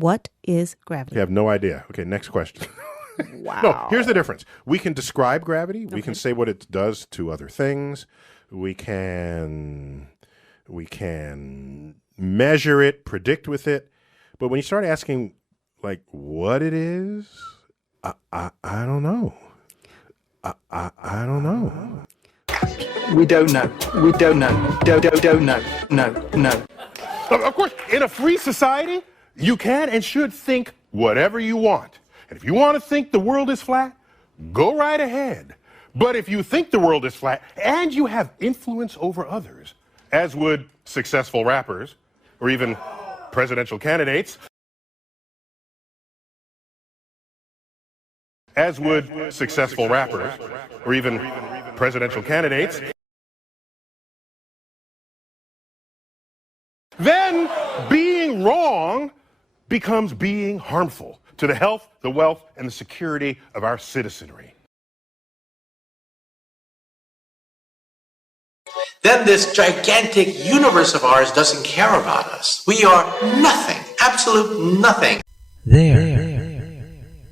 What is gravity? You have no idea. Okay, next question. Wow. No, here's the difference. We can describe gravity. We can say what it does to other things. We can measure it, predict with it. But when you start asking, like, what it is, I don't know. I don't know. We don't know. We don't know. Don't know. No. Of course, in a free society, you can and should think whatever you want. And if you want to think the world is flat, go right ahead. But if you think the world is flat and you have influence over others, as would successful rappers or even presidential candidates, then being wrong becomes being harmful to the health, the wealth, and the security of our citizenry. Then this gigantic universe of ours doesn't care about us. We are nothing, absolute nothing. There,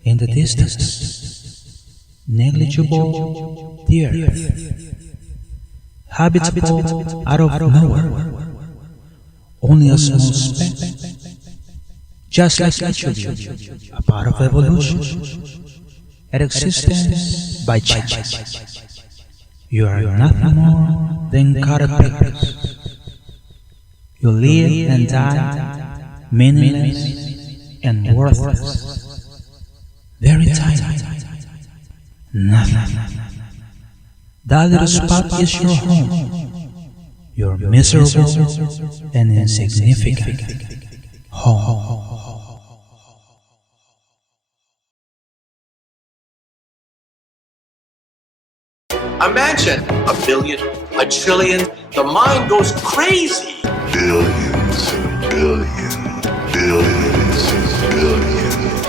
in the distance, negligible the earth, habitable out of nowhere, only a small speck, just like each of you, a part of evolution, at existence by chance. You are nothing more than caterpillars. You live and die, meaningless and worthless. Very tiny. Nothing. That little spot is your home. Your miserable and insignificant home. Imagine a billion, a trillion, the mind goes crazy. Billions.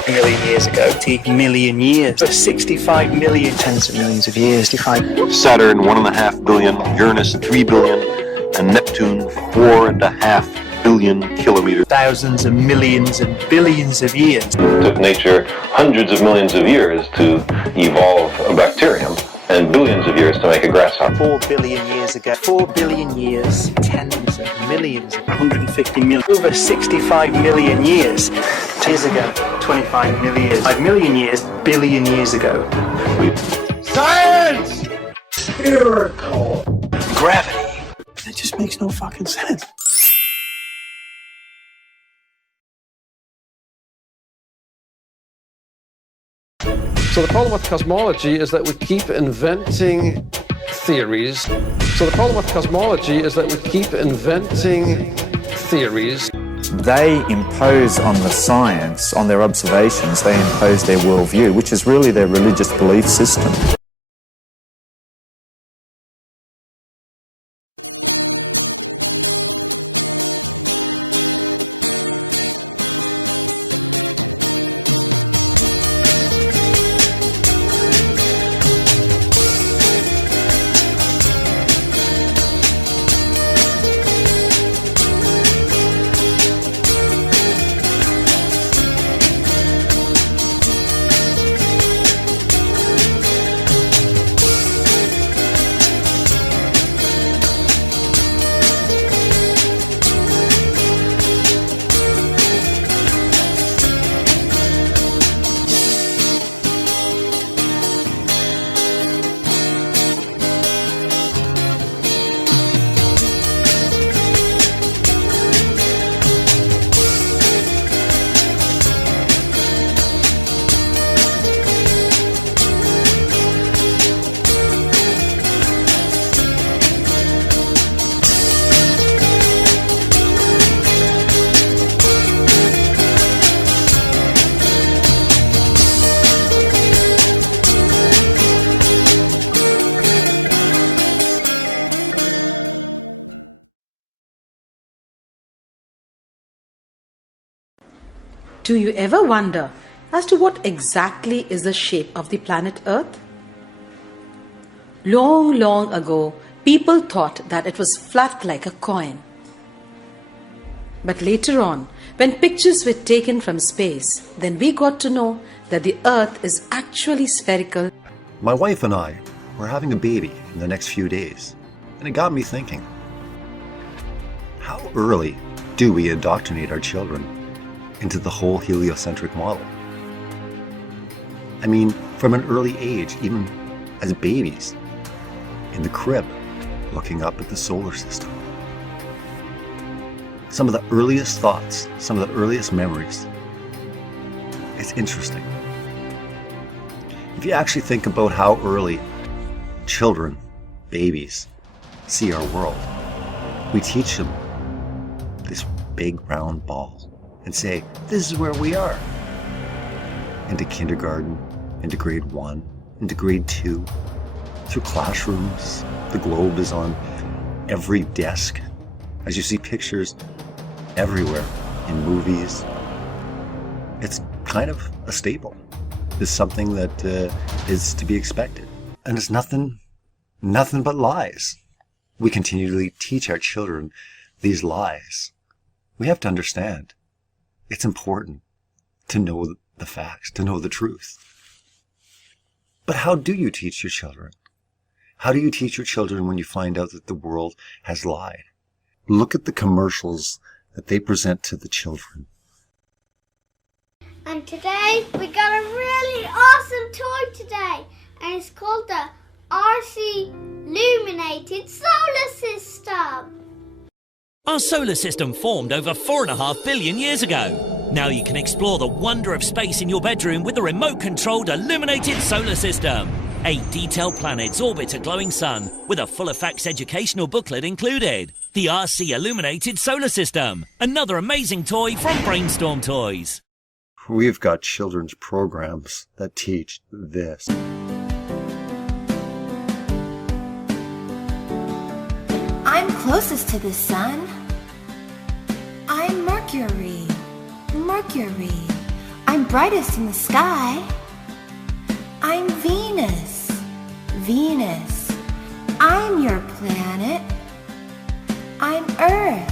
A million years ago, 80 million years, 65 million, tens of millions of years, Saturn 1.5 billion, Uranus 3 billion, and Neptune 4.5 billion kilometers. thousands and millions and billions of years. It took nature hundreds of millions of years to evolve a bacterium and billions of years to make a grasshopper. 4 billion years ago, 4 billion years, tens of millions, 150 million, over 65 million years. Years ago, 25 million, 5 million years, billion years ago. Science! Miracle. Gravity. It just makes no fucking sense. So the problem with cosmology is that we keep inventing theories. They impose on the science, on their observations, they impose their worldview, which is really their religious belief system. Do you ever wonder as to what exactly is the shape of the planet Earth? Long ago, people thought that it was flat like a coin. But later on, when pictures were taken from space, then we got to know that the Earth is actually spherical. My wife and I were having a baby in the next few days, and it got me thinking, how early do we indoctrinate our children into the whole heliocentric model? I mean, from an early age, even as babies, in the crib, looking up at the solar system. Some of the earliest thoughts, some of the earliest memories. It's interesting. If you actually think about how early children, babies, see our world, we teach them this big round ball and say, this is where we are. Into kindergarten, into grade 1, into grade 2, through classrooms. The globe is on every desk. As you see pictures everywhere in movies, it's kind of a staple. It's something that is to be expected. And it's nothing but lies. We continually teach our children these lies. We have to understand it's important to know the facts, to know the truth. But how do you teach your children? How do you teach your children when you find out that the world has lied? Look at the commercials that they present to the children. And today we got a really awesome toy today, and it's called the RC Illuminated Solar System. Our solar system formed over 4.5 billion years ago. Now you can explore the wonder of space in your bedroom with the remote-controlled illuminated solar system. 8 detailed planets orbit a glowing sun, with a full-effects educational booklet included. The RC Illuminated Solar System, another amazing toy from Brainstorm Toys. We've got children's programs that teach this. I'm closest to the sun. I'm Mercury. Mercury. I'm brightest in the sky. I'm Venus. Venus. I'm your planet. I'm Earth.